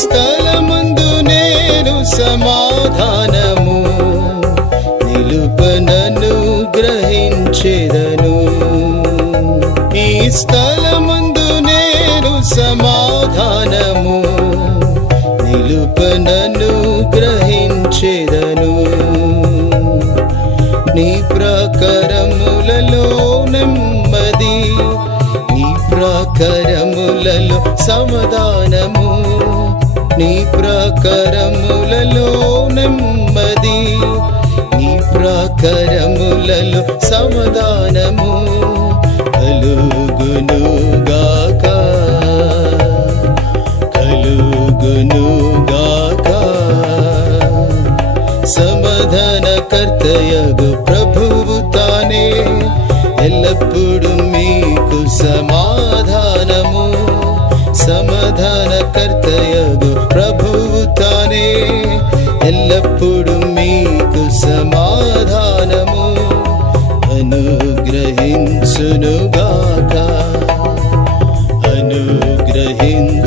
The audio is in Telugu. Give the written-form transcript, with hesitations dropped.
స్థలమందు నేను సమాధానము నిలుపనను గ్రహించెదను. ఈ స్థలమందు నేను సమాధానము నిలుపనను గ్రహించెదను. నీ ప్రాకారములలో నెమ్మది, నీ ప్రాకారములలో సమాధానము, నీ ప్రాకారములలో నెమ్మది, నీ ప్రాకారములలో సమాధానము కలుగునుగాక, కలుగునుగాక. సమాధానకర్తయగు ప్రభువు తానే ఎల్లప్పుడు మీకు సమాధానము. సమాధానకర్తయగు ప్రభువు తానే ఎల్లప్పుడు మీకు సమాధానము అనుగ్రహించునుగాక, అనుగ్రహించునుగాక.